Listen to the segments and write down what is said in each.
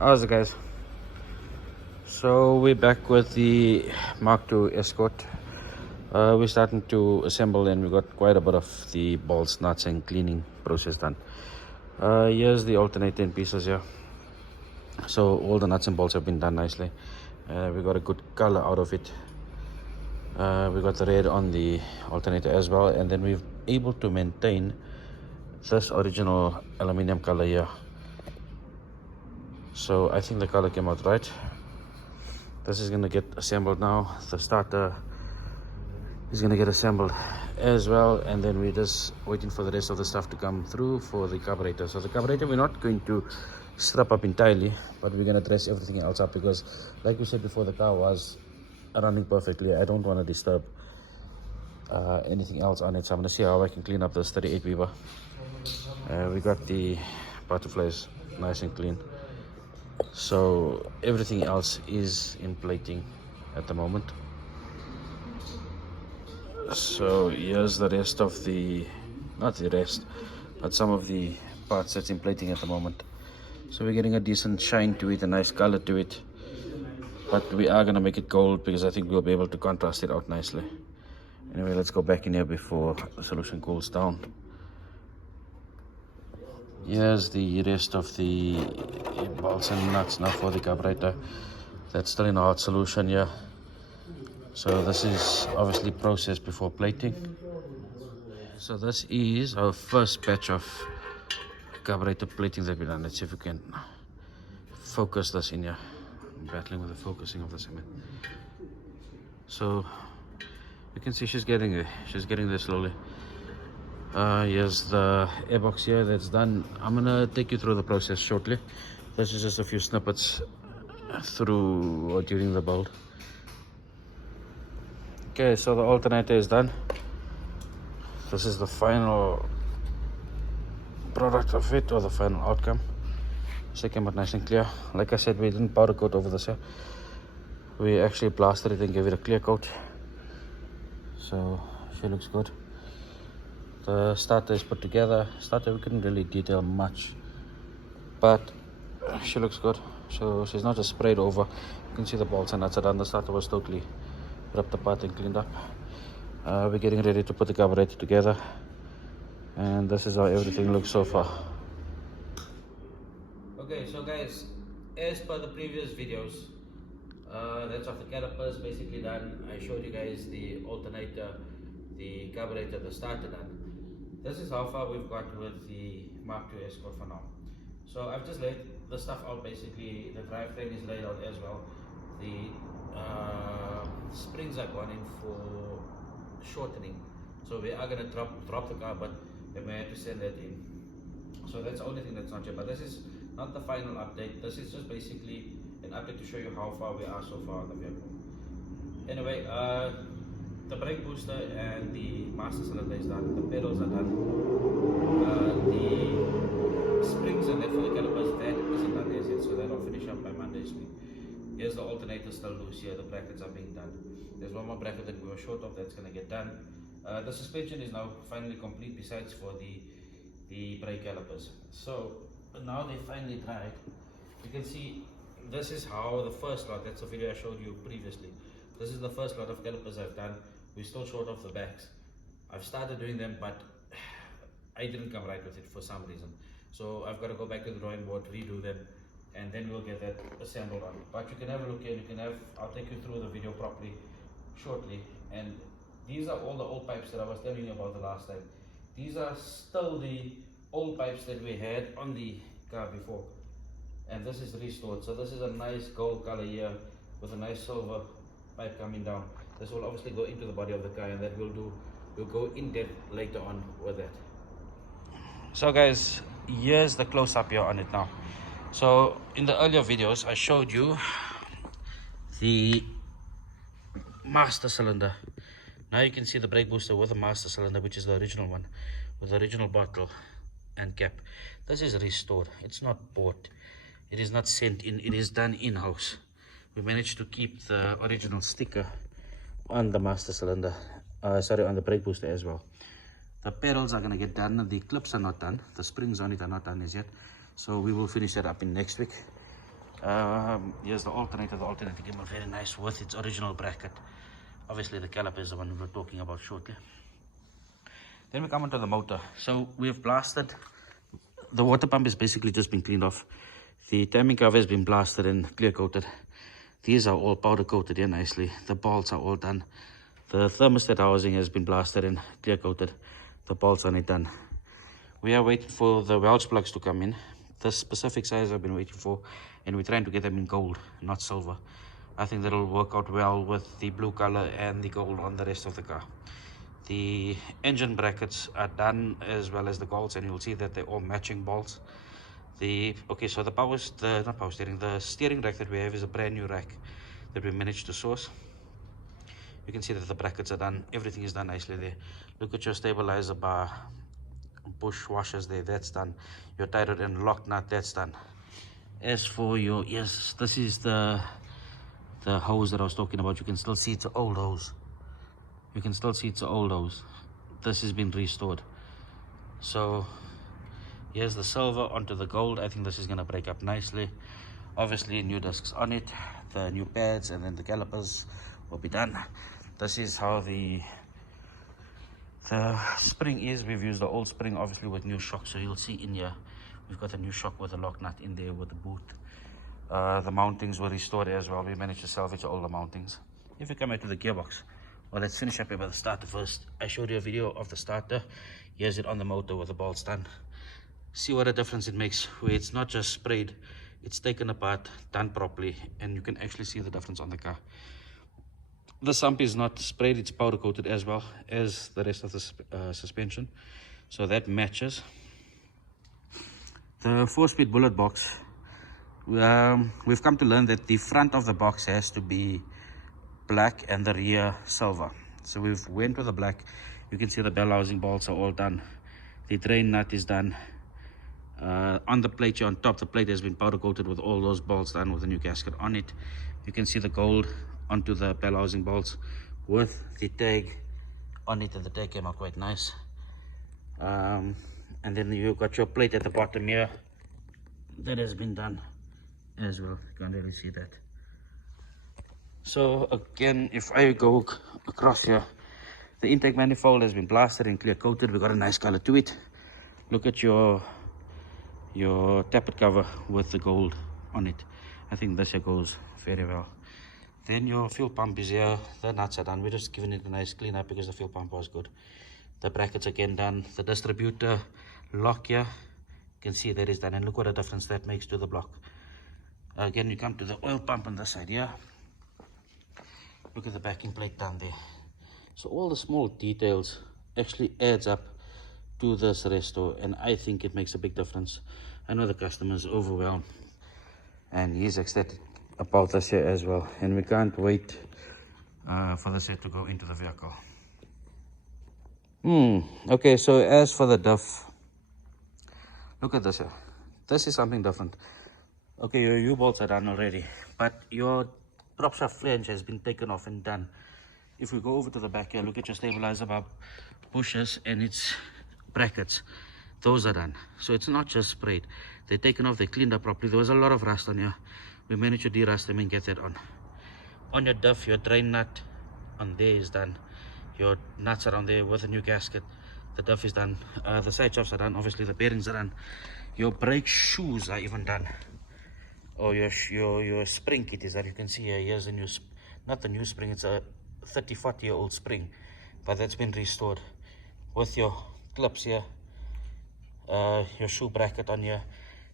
How's it, guys? So we're back with the Mark II Escort. We're starting to assemble, and we got quite a bit of the bolts, nuts and cleaning process done. Here's the alternator in pieces here. So all the nuts and bolts have been done nicely. We got a good color out of it. We got the red on the alternator as well, and then we're able to maintain this original aluminium color here. So I think the color came out right. This is going to get assembled now. The starter is going to get assembled as well, and then we're just waiting for the rest of the stuff to come through for the carburetor. So the carburetor we're not going to strap up entirely, but we're going to dress everything else up, because like we said before, the car was running perfectly. I don't want to disturb anything else on it, so I'm going to see how I can clean up this 38 Weaver. We got the butterflies nice and clean, so everything else is in plating at the moment. So here's the rest of the, not the rest, but some of the parts that's in plating at the moment. So we're getting a decent shine to it, a nice color to it, but we are going to make it gold because I think we'll be able to contrast it out nicely. Anyway, let's go back in here before the solution cools down. Here's the rest of the bolts and nuts now for the carburetor. That's still in a hot solution here. So this is obviously processed before plating. So this is our first batch of carburetor plating that we've done. Let's see if we can focus this in here. I'm battling with the focusing of the cement. So you can see she's getting there. She's getting there slowly. Here's the airbox here that's done. I'm gonna take you through the process shortly. This is just a few snippets through or during the build. Okay, so the alternator is done. This is the final product of it, or the final outcome. So it came out nice and clear. Like I said, we didn't powder coat over this here. We actually plastered it and gave it a clear coat. So she looks good. The starter is put together. Starter we couldn't really detail much, but she looks good. So she's not just sprayed over. You can see the bolts and nuts are done. The starter was totally ripped apart and cleaned up. We're getting ready to put the carburetor together, and this is how everything looks so far. Okay, so guys, as per the previous videos, that's of the calipers basically done. I showed you guys the alternator, the carburetor, the starter done. This is how far we've got with the Mark II Escort for now. So I've just laid the stuff out. Basically the drivetrain is laid out as well. The springs are gone in for shortening, so we are going to drop the car, but we may have to send that in. So that's the only thing that's not yet, but this is not the final update. This is just basically an update to show you how far we are so far on the vehicle. Anyway, the brake booster and the master cylinder is done. The pedals are done. The springs and that for the calipers, that isn't done as yet, so that'll finish up by Monday's week. Here's the alternator still loose here. The brackets are being done. There's one more bracket that we were short of that's going to get done. The suspension is now finally complete, besides for the brake calipers. So now they finally dried. You can see this is how the first lot, that's the video I showed you previously. This is the first lot of calipers I've done. We're still short of the backs. I've started doing them, but I didn't come right with it for some reason. So I've got to go back to the drawing board, redo them, and then we'll get that assembled on. But you can have a look here. You can have, I'll take you through the video properly shortly. And these are all the old pipes that I was telling you about the last time. These are still the old pipes that we had on the car before, and this is restored. So this is a nice gold color here with a nice silver pipe coming down. This will obviously go into the body of the car, and that we'll go in depth later on with that. So guys, here's the close-up here on it now. So in the earlier videos I showed you the master cylinder. Now you can see the brake booster with the master cylinder, which is the original one, with the original bottle and cap. This is restored. It's not bought. It is not sent in. It is done in-house. We managed to keep the original sticker on the master cylinder, sorry, on the brake booster as well. The pedals are going to get done. The clips are not done. The springs on it are not done as yet. So we will finish that up in next week. Here's the alternator. The alternator came out very nice with its original bracket. Obviously the caliper is the one we're talking about shortly. Then we come onto the motor. So we've blasted. The water pump is basically just been cleaned off. The timing cover has been blasted and clear coated. These are all powder coated here nicely. The bolts are all done. The thermostat housing has been blasted and clear coated. The bolts on it done. We are waiting for the Welch plugs to come in. The specific size I've been waiting for, and we're trying to get them in gold, not silver. I think that'll work out well with the blue color and the gold on the rest of the car. The engine brackets are done as well as the bolts, and you'll see that they're all matching bolts. So the steering rack that we have is a brand new rack that we managed to source. You can see that the brackets are done. Everything is done nicely there. Look at your stabilizer bar, bush washers there, that's done. Your tie rod and lock nut, that's done. As for your, yes, this is the hose that I was talking about. You can still see it's an old hose. You can still see it's an old hose. This has been restored. So here's the silver onto the gold. I think this is going to break up nicely. Obviously new discs on it, the new pads, and then the calipers will be done. This is how the spring is. We've used the old spring obviously with new shock, so you'll see in here we've got a new shock with a lock nut in there with the boot. The mountings were restored as well. We managed to salvage all the mountings. If you come out to the gearbox, well, let's finish up here by the starter first. I showed you a video of the starter. Here's it on the motor with the bolts done. See what a difference it makes, where it's not just sprayed, it's taken apart, done properly, and you can actually see the difference on the car. The sump is not sprayed, it's powder coated as well as the rest of the suspension, so that matches. The 4-speed bullet box, we've come to learn that the front of the box has to be black and the rear silver. So we've went with the black. You can see the bell housing bolts are all done. The drain nut is done. On the plate here on top, the plate has been powder coated with all those bolts done with a new gasket on it. You can see the gold onto the bell housing bolts with the tag on it, and the tag came out quite nice. And then you've got your plate at the bottom here. That has been done as well. You can't really see that. So again, if I go across here, the intake manifold has been blasted and clear coated. We got a nice color to it. Look at your tappet cover with the gold on it. I think this here goes very well. Then your fuel pump is here. The nuts are done. We're just giving it a nice clean up because the fuel pump was good. The brackets again done. The distributor lock here, you can see that is done, and look what a difference that makes to the block. Again, you come to the oil pump on this side here. Look at the backing plate down there. So all the small details actually adds up to this resto, and I think it makes a big difference. I know the customer is overwhelmed and he's ecstatic about this here as well, and we can't wait for this here to go into the vehicle. Okay, so as for the diff, look at this here. This is something different. Okay, your U-bolts are done already, but your prop shaft flange has been taken off and done. If we go over to the back here, look at your stabilizer bar, bushes, and its brackets. Those are done. So it's not just sprayed. They're taken off, they're cleaned up properly. There was a lot of rust on here. We managed to de-rust them and get that on. On your diff, your drain nut on there is done. Your nuts are on there with a new gasket. The diff is done. The side shafts are done. Obviously the bearings are done. Your brake shoes are even done. Or your spring kit is that. You can see here, here's the new, not the new spring, it's a 30-40-year-old spring, but that's been restored with your clips here, your shoe bracket on here,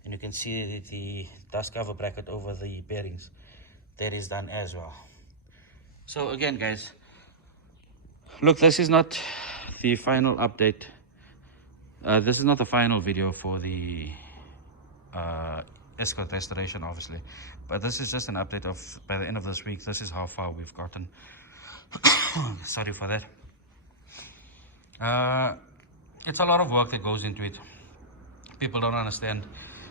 and you can see the dust cover bracket over the bearings. That is done as well. So again, guys, look, this is not the final update. This is not the final video for the Escort restoration, obviously, but this is just an update of, by the end of this week, this is how far we've gotten. Sorry for that. It's a lot of work that goes into it. People don't understand.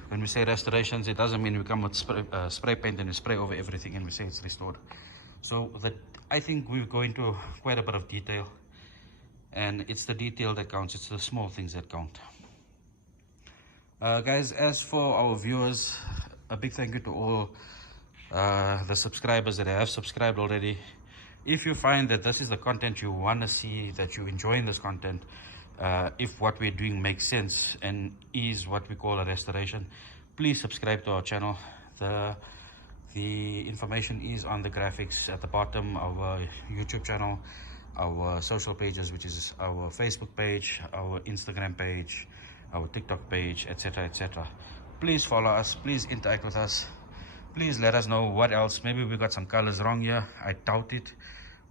When we say restorations, it doesn't mean we come with spray paint and we spray over everything and we say it's restored. So I think we go into quite a bit of detail, and it's the detail that counts. It's the small things that count. Guys, as for our viewers, a big thank you to all the subscribers that have subscribed already. If you find that this is the content you want to see, that you're enjoying this content, if what we're doing makes sense and is what we call a restoration, please subscribe to our channel. The information is on the graphics at the bottom, our YouTube channel, our social pages, which is our Facebook page, our Instagram page, our TikTok page, etc, etc. Please follow us, please interact with us, please let us know what else. Maybe we got some colors wrong here, I doubt it,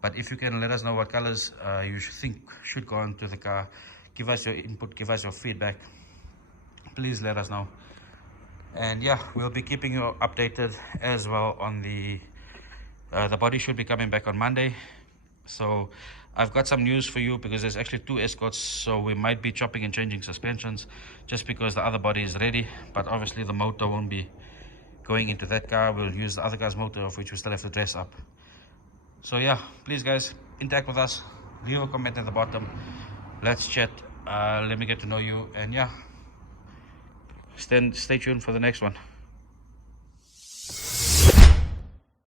but if you can let us know what colors you think should go onto the car, give us your input, give us your feedback, please let us know. And yeah, we'll be keeping you updated as well on the body should be coming back on Monday. So I've got some news for you, because there's actually 2 Escorts, so we might be chopping and changing suspensions just because the other body is ready, but obviously the motor won't be going into that car. We'll use the other car's motor, of which we still have to dress up. So yeah, please guys, interact with us, leave a comment at the bottom, let's chat, let me get to know you, and yeah, stay tuned for the next one.